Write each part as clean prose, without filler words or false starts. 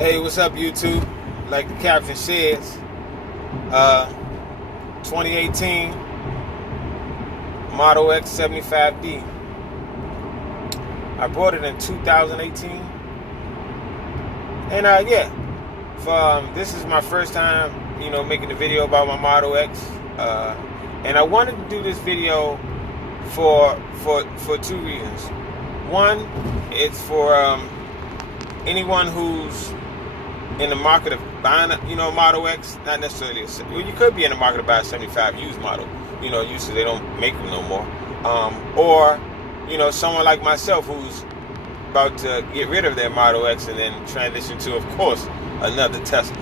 Hey, what's up, YouTube? Like the caption says, 2018 Model X75D. I bought it in 2018, and yeah, this is my first time, making a video about my Model X, and I wanted to do this video for two reasons. One, it's for anyone who's in the market of buying a Model X, not necessarily you could be in the market to buy a 75 used model, usually they don't make them no more, or someone like myself who's about to get rid of their Model X and then transition to, of course, another Tesla.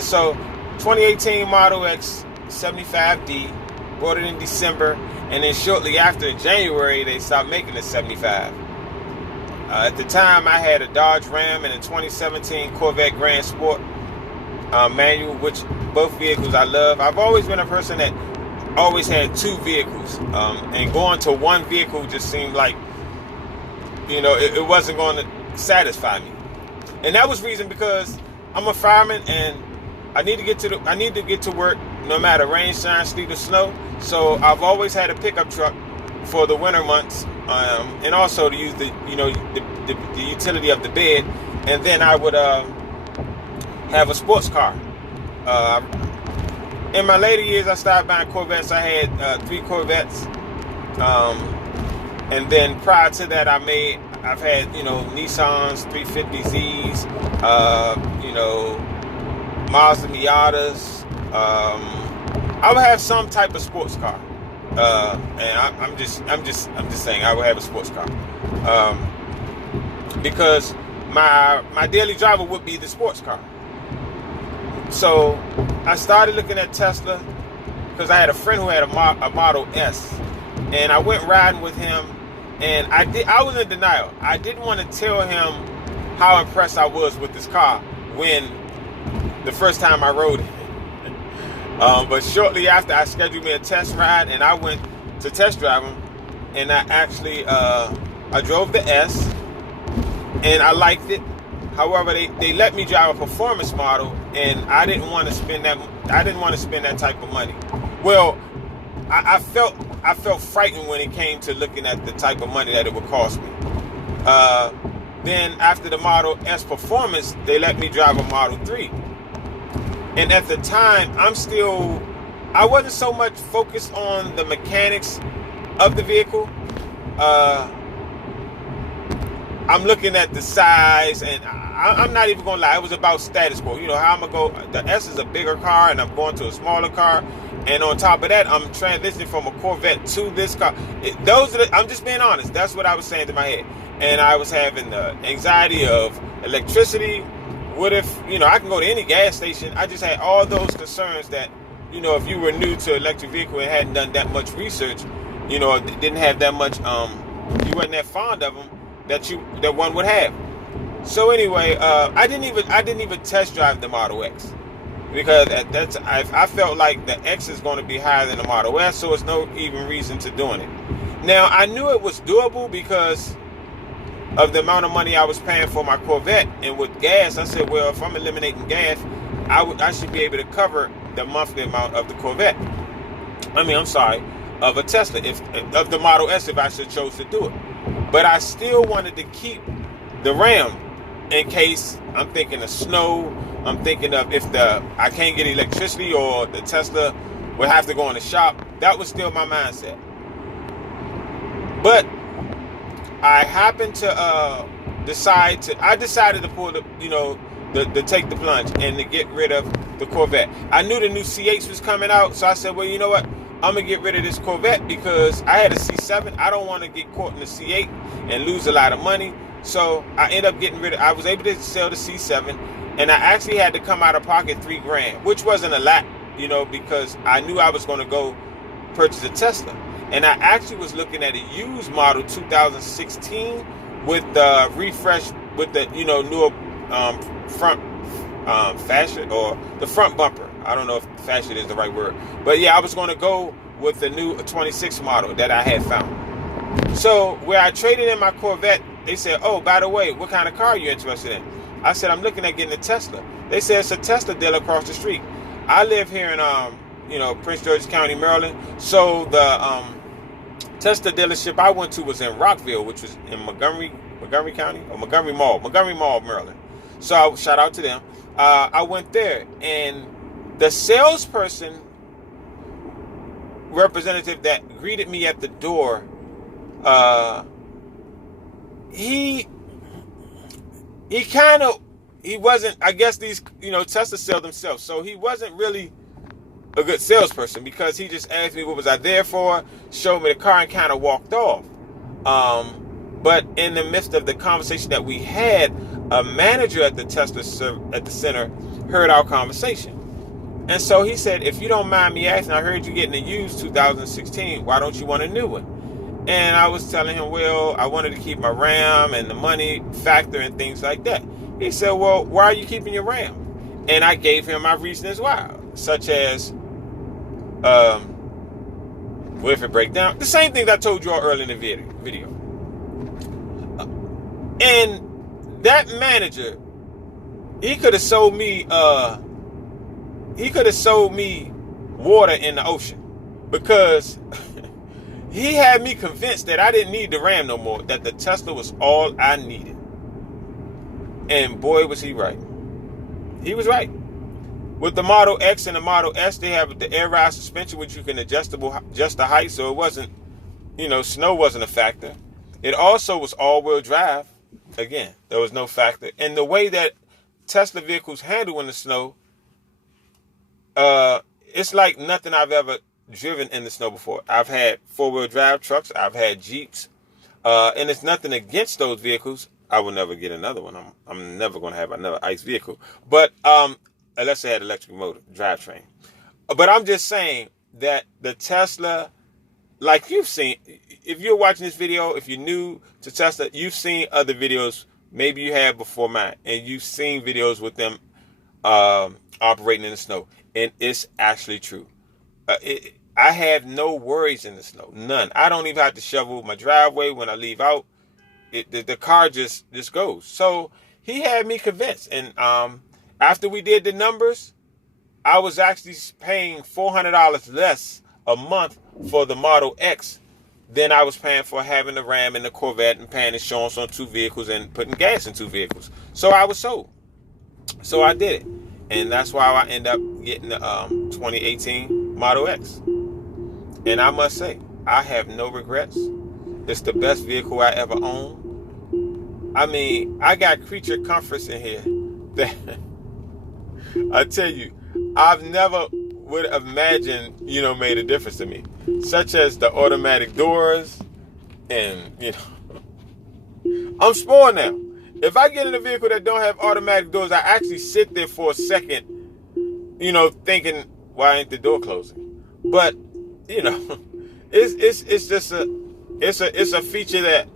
So 2018 Model X 75D, bought it in December, and then shortly after, in January, they stopped making the 75. At the time, I had a Dodge Ram and a 2017 Corvette Grand Sport manual, which both vehicles I love. I've always been a person that always had two vehicles, and going to one vehicle just seemed like, it wasn't going to satisfy me. And that was reason because I'm a fireman and I need to get to work no matter rain, shine, sleet, or snow. So I've always had a pickup truck for the winter months, and also to use the utility of the bed. And then I would have a sports car. In my later years, I started buying Corvettes. I had 3 Corvettes, and then prior to that, I've had Nissans 350Zs, Mazda Miatas. I would have some type of sports car. And I'm just saying I would have a sports car, because my daily driver would be the sports car. So I started looking at Tesla because I had a friend who had a Model S, and I went riding with him, and I was in denial. I didn't want to tell him how impressed I was with this car when the first time I rode it. But shortly after, I scheduled me a test ride, and I went to test drive them, and I actually I drove the S, and I liked it. However, they let me drive a performance model, and I didn't want to spend that. I didn't want to spend that type of money. Well, I felt frightened when it came to looking at the type of money that it would cost me. Then after the Model S performance, they let me drive a Model 3. And at the time, I wasn't so much focused on the mechanics of the vehicle. I'm looking at the size, and I'm not even gonna lie, it was about status quo. How I'm gonna go, the S is a bigger car, and I'm going to a smaller car. And on top of that, I'm transitioning from a Corvette to this car. I'm just being honest, that's what I was saying to my head. And I was having the anxiety of electricity. What if, I can go to any gas station. I just had all those concerns that, if you were new to electric vehicle and hadn't done that much research, didn't have that much, you wasn't that fond of them that one would have. So anyway, I didn't even test drive the Model X, because I felt like the X is going to be higher than the Model S, so it's no even reason to doing it. Now, I knew it was doable because of the amount of money I was paying for my Corvette, and with gas, I said, well, if I'm eliminating gas, I should be able to cover the monthly amount of the Corvette. Of a Tesla, of the Model S, if I should chose to do it. But I still wanted to keep the Ram in case I'm thinking of snow. I'm thinking of if I can't get electricity, or the Tesla would have to go in the shop. That was still my mindset. But I happened to I decided to pull to take the plunge and to get rid of the Corvette. I knew the new C8 was coming out, so I said, well, you know what? I'm gonna get rid of this Corvette because I had a C7. I don't want to get caught in the C8 and lose a lot of money. So I ended up getting rid of. I was able to sell the C7, and I actually had to come out of pocket $3,000, which wasn't a lot, because I knew I was going to go purchase a Tesla. And I actually was looking at a used model 2016 with the refresh, with the newer front fascia, or the front bumper. I don't know if fascia is the right word, but yeah, I was going to go with the new 26 model that I had found. So where I traded in my Corvette they said, oh, by the way, what kind of car are you interested in? I said, I'm looking at getting a Tesla. They said, it's a Tesla dealer across the street. I live here in, Prince George's County, Maryland. So the Tesla dealership I went to was in Rockville, which was in Montgomery County, or Montgomery Mall, Maryland. So shout out to them. I went there, and the salesperson representative that greeted me at the door, he wasn't, I guess these, Tesla sell themselves. So he wasn't really a good salesperson, because he just asked me what was I there for, showed me the car, and kind of walked off. But in the midst of the conversation that we had, a manager at the Tesla at the center heard our conversation. And so he said, if you don't mind me asking, I heard you getting a used 2016. Why don't you want a new one? And I was telling him, well, I wanted to keep my RAM and the money factor and things like that. He said, well, why are you keeping your RAM? And I gave him my reasons why, such as, what if it breaks down? The same things I told you all earlier in the video. And that manager, he could have sold me water in the ocean, because he had me convinced that I didn't need the RAM no more, that the Tesla was all I needed. And boy, was he right. He was right. With the Model X and the Model S, they have the air ride suspension, which you can adjust the height, so it wasn't, snow wasn't a factor. It also was all-wheel drive. Again, there was no factor. And the way that Tesla vehicles handle in the snow, it's like nothing I've ever driven in the snow before. I've had four-wheel drive trucks. I've had Jeeps. And it's nothing against those vehicles. I will never get another one. I'm never going to have another ICE vehicle. But unless they had electric motor, drivetrain. But I'm just saying that the Tesla, like you've seen, if you're watching this video, if you're new to Tesla, you've seen other videos, maybe you have before mine, and you've seen videos with them operating in the snow. And it's actually true. I have no worries in the snow, none. I don't even have to shovel my driveway when I leave out. The car just goes. So he had me convinced. And after we did the numbers, I was actually paying $400 less a month for the Model X than I was paying for having the Ram and the Corvette and paying insurance on two vehicles and putting gas in two vehicles. So I was sold. So I did it. And that's why I ended up getting the 2018 Model X. And I must say, I have no regrets. It's the best vehicle I ever owned. I mean, I got creature comforts in here that I tell you, I've never would have imagined, made a difference to me. Such as the automatic doors, and, I'm spoiled now. If I get in a vehicle that don't have automatic doors, I actually sit there for a second, thinking, why ain't the door closing? But, it's just a feature that,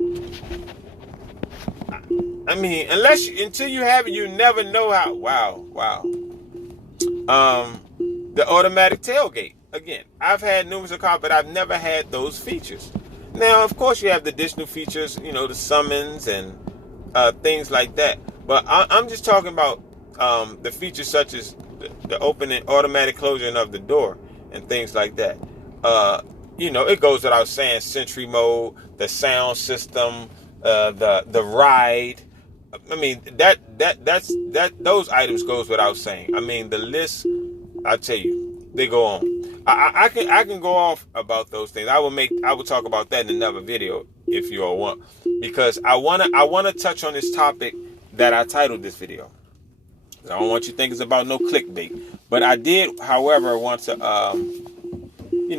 I mean, until you have it, you never know how. Wow. The automatic tailgate. Again, I've had numerous cars, but I've never had those features. Now, of course, you have the additional features, the summons and things like that. But I'm just talking about the features such as the opening, automatic closing of the door and things like that. It goes without saying, Sentry mode, the sound system, the ride. I mean, those items goes without saying. I mean, the list, I tell you, they go on. I can go off about those things. I will talk about that in another video if you all want, because I wanna touch on this topic that I titled this video. I don't want you to think it's about no clickbait, but I did, however, want to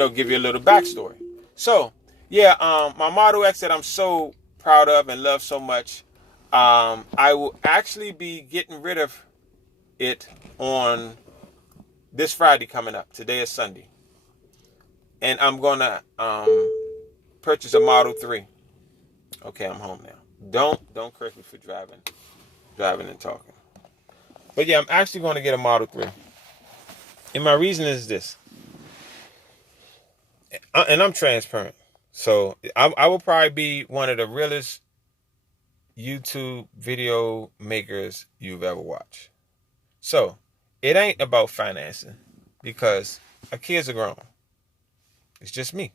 give you a little backstory. So yeah, my Model X that I'm so proud of and love so much, I will actually be getting rid of it on this Friday coming up. Today is Sunday. And I'm going to purchase a Model 3. Okay, I'm home now. Don't curse me for driving and talking. But yeah, I'm actually going to get a Model 3. And my reason is this. And I'm transparent. So I will probably be one of the realest YouTube video makers you've ever watched. So it ain't about financing because my kids are grown. It's just me.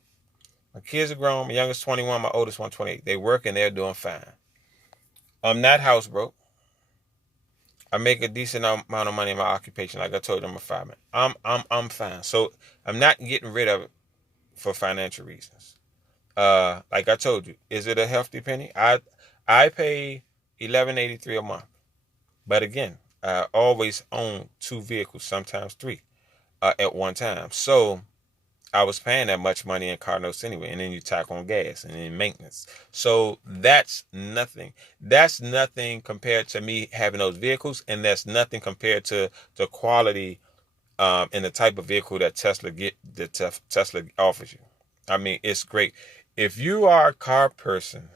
My kids are grown. My youngest 21, my oldest 128. They work and they're doing fine. I'm not house broke. I make a decent amount of money in my occupation. Like I told you, I'm a fireman. I'm fine. So I'm not getting rid of it for financial reasons. Like I told you, is it a hefty penny? I pay $11.83 a month. But again, I always own 2 vehicles, sometimes 3, at one time. So I was paying that much money in car notes anyway, and then you tack on gas and then maintenance. So that's nothing. That's nothing compared to me having those vehicles, and that's nothing compared to the quality and the type of vehicle that Tesla offers you. I mean, it's great. If you are a car person,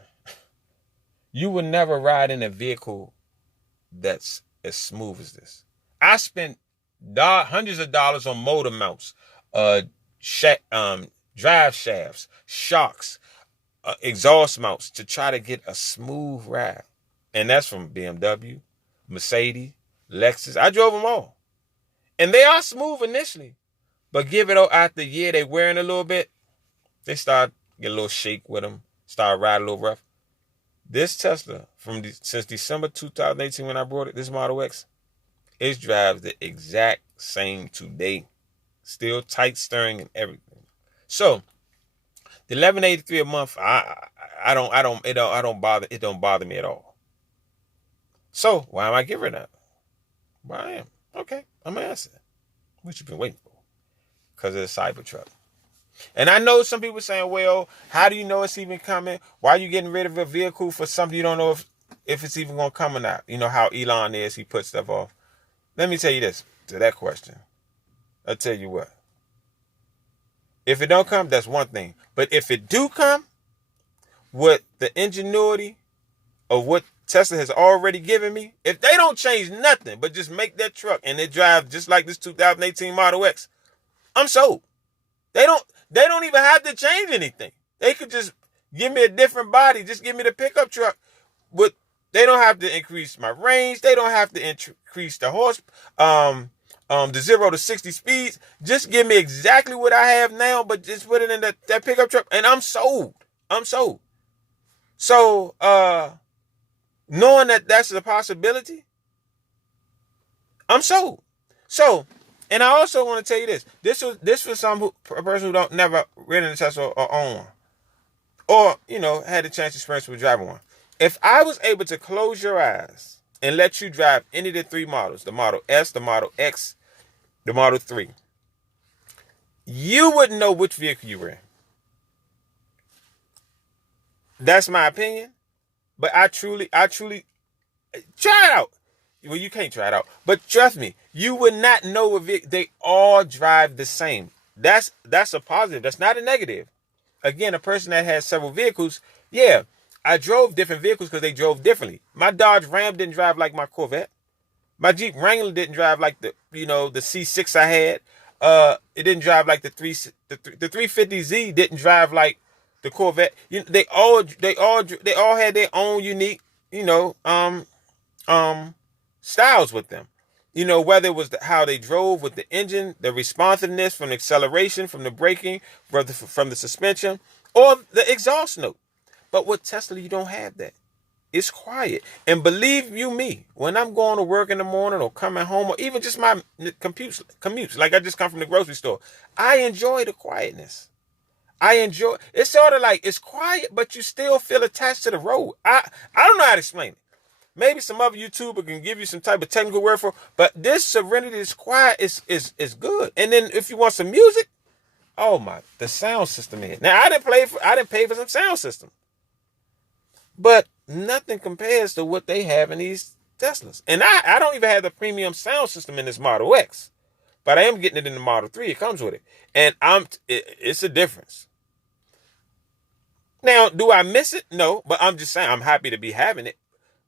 you would never ride in a vehicle that's as smooth as this. I spent hundreds of dollars on motor mounts, drive shafts, shocks, exhaust mounts to try to get a smooth ride. And that's from BMW, Mercedes, Lexus. I drove them all. And they are smooth initially. But give it after a year, they wearing a little bit. They start get a little shake with them, start riding a little rough. This Tesla, since December 2018 when I brought it, this Model X, it drives the exact same today. Still tight steering and everything. So the $11.83 a month, it don't bother me at all. So why am I giving up? Well, I am. Okay, I'm gonna answer. What you been waiting for? Because it's a Cybertruck. And I know some people saying, well, how do you know it's even coming? Why are you getting rid of a vehicle for something you don't know if it's even going to come or not? You know how Elon is, he puts stuff off. Let me tell you this, to that question. I'll tell you what. If it don't come, that's one thing. But if it do come, with the ingenuity of what Tesla has already given me, if they don't change nothing but just make that truck and it drives just like this 2018 Model X, I'm sold. They don't even have to change anything. They could just give me a different body. Just give me the pickup truck. But they don't have to increase my range. They don't have to increase the the 0 to 60 speeds. Just give me exactly what I have now, but just put it in that pickup truck, and I'm sold. I'm sold. So, knowing that that's a possibility, I'm sold. So, and I also want to tell you this. This was a person who don't never ridden a Tesla or own one, or had a chance to experience with driving one. If I was able to close your eyes and let you drive any of the 3 models, the Model S, the Model X, the Model 3, you wouldn't know which vehicle you were in. That's my opinion, but I truly try it out. Well, you can't try it out, but trust me, you would not know if they all drive the same. That's a positive. That's not a negative. Again, a person that has several vehicles, yeah, I drove different vehicles because they drove differently. My Dodge Ram didn't drive like my Corvette. My Jeep Wrangler didn't drive like the C6 I had. It didn't drive like the 350Z didn't drive like the Corvette. They all had their own unique, styles with them. Whether it was how they drove with the engine, the responsiveness from the acceleration, from the braking, from the suspension, or the exhaust note. But with Tesla, you don't have that. It's quiet. And believe you me, when I'm going to work in the morning or coming home, or even just my commutes, like I just come from the grocery store, I enjoy the quietness. It's sort of like it's quiet, but you still feel attached to the road. I don't know how to explain it. Maybe some other YouTuber can give you some type of technical word for it, but this serenity, this quiet is good. And then if you want some music, the sound system here. Now I didn't pay for some sound system. But nothing compares to what they have in these Teslas. And I don't even have the premium sound system in this Model X. But I am getting it in the Model 3. It comes with it. And it's a difference. Now, do I miss it? No, but I'm just saying I'm happy to be having it.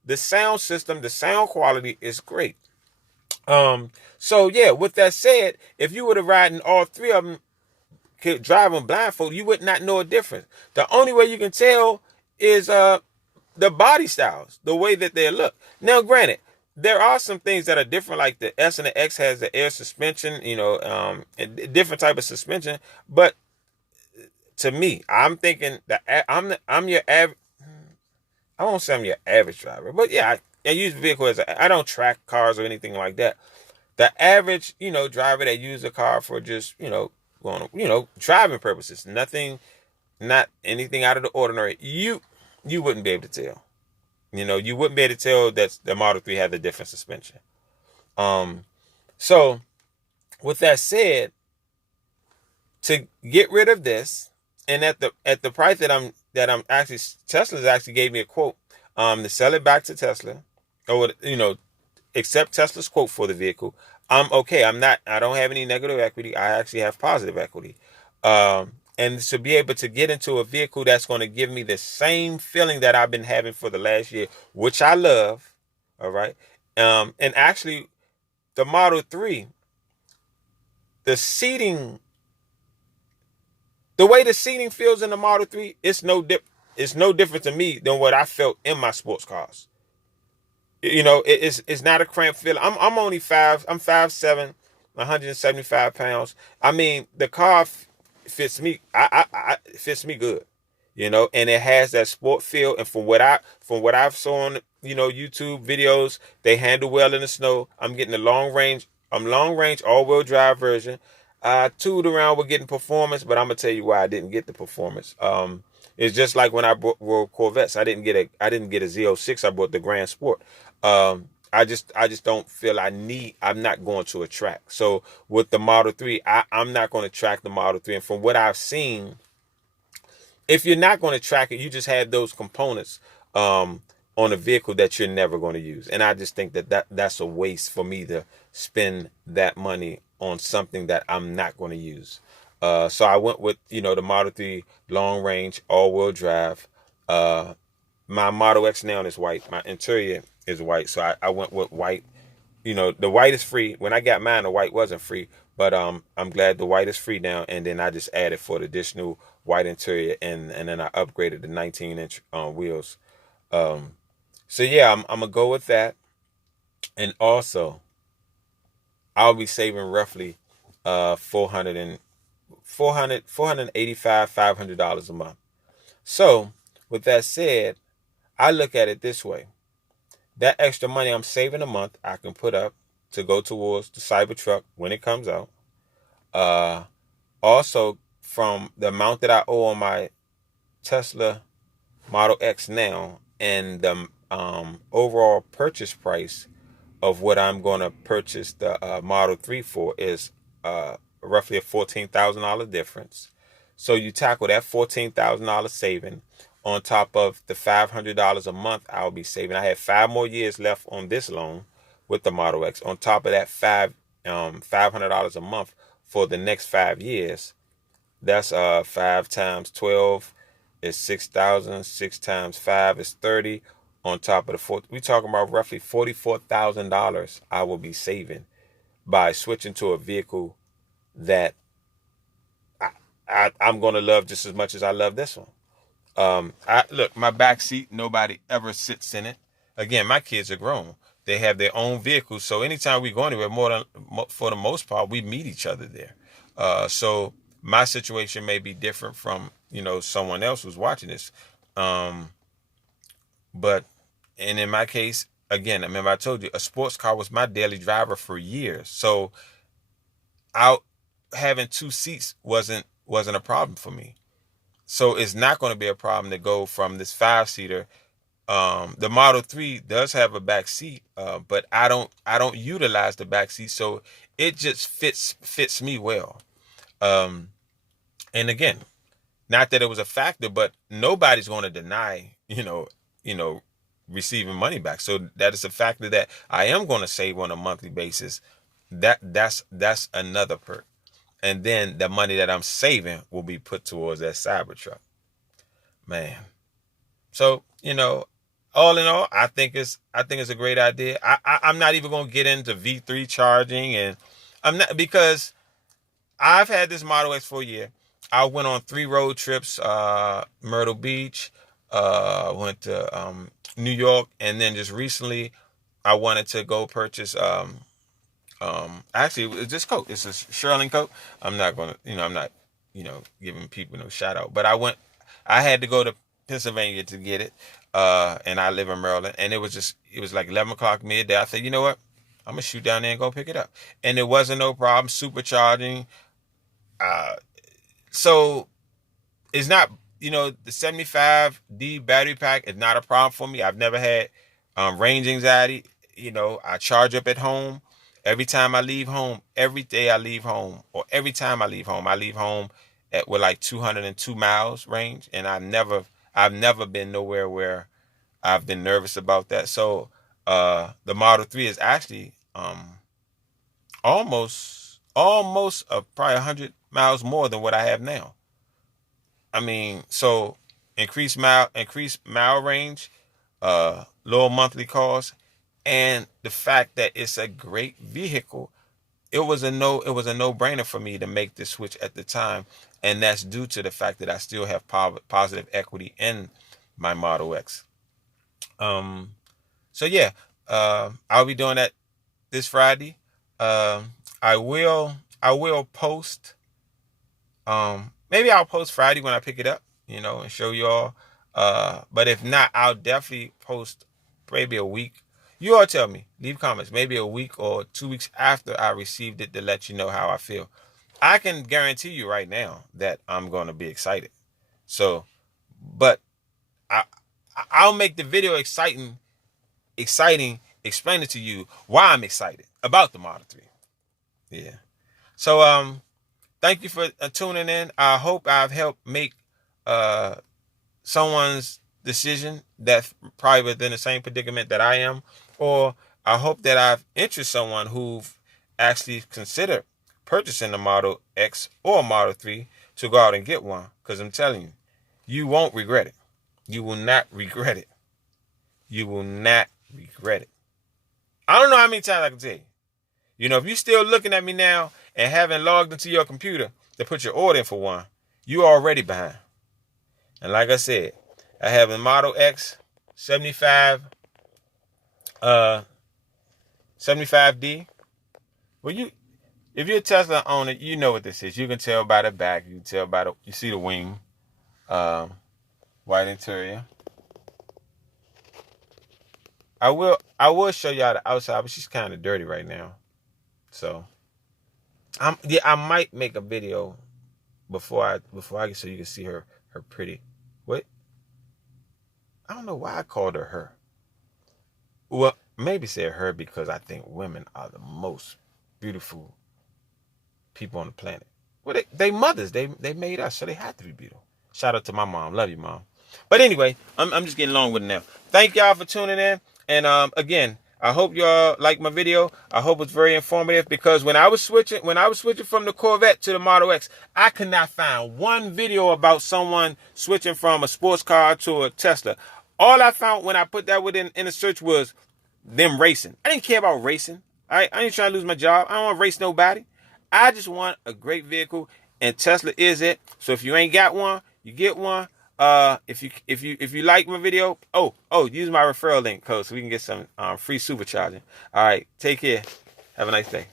The sound system, the sound quality is great. So yeah, with that said, if you were to ride in all 3 of them, drive them blindfolded, you would not know a difference. The only way you can tell is the body styles, the way that they look. Now, granted, there are some things that are different, like the S and the X has the air suspension, a different type of suspension. But to me, I'm thinking that I'm your average. I won't say I'm your average driver, but yeah, I use vehicle I don't track cars or anything like that. The average, driver that uses a car for just, going, driving purposes, nothing, not anything out of the ordinary. You wouldn't be able to tell. You wouldn't be able to tell that the Model 3 had a different suspension. So with that said, to get rid of this, and at the price that I'm actually, Tesla's actually gave me a quote to sell it back to Tesla, or accept Tesla's quote for the vehicle. I'm okay. I don't have any negative equity. I actually have positive equity. And to be able to get into a vehicle that's going to give me the same feeling that I've been having for the last year, which I love. All right. And actually the Model 3, the seating, the way the seating feels in the Model 3, it's no different to me than what I felt in my sports cars. It's not a cramped feeling. I'm only 5'7", 175 pounds. I mean, the car fits me. It fits me good, and it has that sport feel. And from what I've saw on YouTube videos, they handle well in the snow. I'm getting the long range all-wheel drive version. I tooled around with getting performance, but I'm gonna tell you why I didn't get the performance. It's just like when I bought Corvettes. I didn't get a Z06. I bought the Grand Sport. I just don't feel I'm not going to a track. So with the Model 3, I'm not going to track the Model 3. And from what I've seen, if you're not going to track it, you just have those components on a vehicle that you're never going to use. And I just think that's a waste for me to spend that money on something that I'm not going to use. So I went with, the Model 3 long range, all-wheel drive. My Model X now is white. My interior is white. So I went with white. The white is free. When I got mine, the white wasn't free. But I'm glad the white is free now. And then I just added for the additional white interior. And then I upgraded the 19-inch wheels. So yeah, I'm going to go with that. And also, I'll be saving roughly $485, $500 a month. So with that said, I look at it this way. That extra money I'm saving a month, I can put up to go towards the Cybertruck when it comes out. Also, from the amount that I owe on my Tesla Model X now, and the overall purchase price of what I'm going to purchase the Model 3 for is roughly a $14,000 difference. So you tackle that $14,000 saving on top of the $500 a month I'll be saving. I have 5 more years left on this loan with the Model X. On top of that $500 a month for the next 5 years. That's 5 times 12 is 6,000. 6 times 5 is 30. On top of the 4, we're talking about roughly $44,000 I will be saving by switching to a vehicle that I'm going to love just as much as I love this one. Look, my back seat, nobody ever sits in it. Again, my kids are grown. They have their own vehicles. So anytime we go anywhere, for the most part, we meet each other there. So my situation may be different from, someone else who's watching this. But in my case, again, I remember I told you a sports car was my daily driver for years. So having 2 seats wasn't a problem for me. So it's not going to be a problem to go from this 5-seater. The Model 3 does have a back seat, but I don't utilize the back seat, so it just fits me well. And again, not that it was a factor, but nobody's going to deny, receiving money back. So that is a factor that I am going to save on a monthly basis. That's another perk. And then the money that I'm saving will be put towards that Cybertruck. Man. So, all in all, I think it's a great idea. I'm not even going to get into V3 charging, and I'm not, because I've had this Model X for a year. I went on 3 road trips, Myrtle Beach, Went to New York, and then just recently I wanted to go purchase actually it's this coat. It's a Sherling coat. I'm not gonna, I'm not, giving people no shout out. But I had to go to Pennsylvania to get it. And I live in Maryland, and it was like 11 o'clock midday. I said, you know what? I'm gonna shoot down there and go pick it up. And it wasn't no problem supercharging. So it's not, the 75D battery pack is not a problem for me. I've never had range anxiety. I charge up at home. Every time I leave home, every day I leave home, or every time I leave home with like 202 miles range, and I've never been nowhere where I've been nervous about that. So the Model 3 is actually almost probably 100 miles more than what I have now. I mean, so increased mile range, lower monthly cost, and the fact that it's a great vehicle. It was a no-brainer for me to make this switch at the time, and that's due to the fact that I still have positive equity in my Model X. So yeah, I'll be doing that this Friday. I will post. Maybe I'll post Friday when I pick it up, and show y'all. But if not, I'll definitely post maybe a week. You all tell me, leave comments, maybe a week or 2 weeks after I received it to let you know how I feel. I can guarantee you right now that I'm going to be excited. So, but I'll make the video exciting, explaining to you why I'm excited about the Model 3. Yeah. So, thank you for tuning in. I hope I've helped make someone's decision that's probably within the same predicament that I am, or I hope that I've interested someone who've actually considered purchasing a Model X or a Model 3 to go out and get one, because I'm telling you, you won't regret it. You will not regret it. You will not regret it. I don't know how many times I can tell you. If you're still looking at me now and haven't logged into your computer to put your order in for one, you're already behind. And like I said, I have a Model X 75D. Well, if you're a Tesla owner, you know what this is. You can tell by the back. You can tell by you see the wing, white interior. I will show y'all the outside, but she's kind of dirty right now. So, I might make a video before I get, so you can see her pretty. What? I don't know why I called her. Well, maybe say her because I think women are the most beautiful people on the planet. Well, they mothers. They made us, so they have to be beautiful. Shout out to my mom. Love you, Mom. But anyway, I'm just getting long with it now. Thank y'all for tuning in. And again, I hope y'all like my video. I hope it's very informative, because when I was switching from the Corvette to the Model X, I could not find one video about someone switching from a sports car to a Tesla. All I found when I put that within in the search was them racing. I didn't care about racing. All right, I ain't trying to lose my job. I don't want to race nobody. I just want a great vehicle, and Tesla is it. So if you ain't got one, you get one. If you like my video, use my referral link code so we can get some free supercharging. All right, take care. Have a nice day.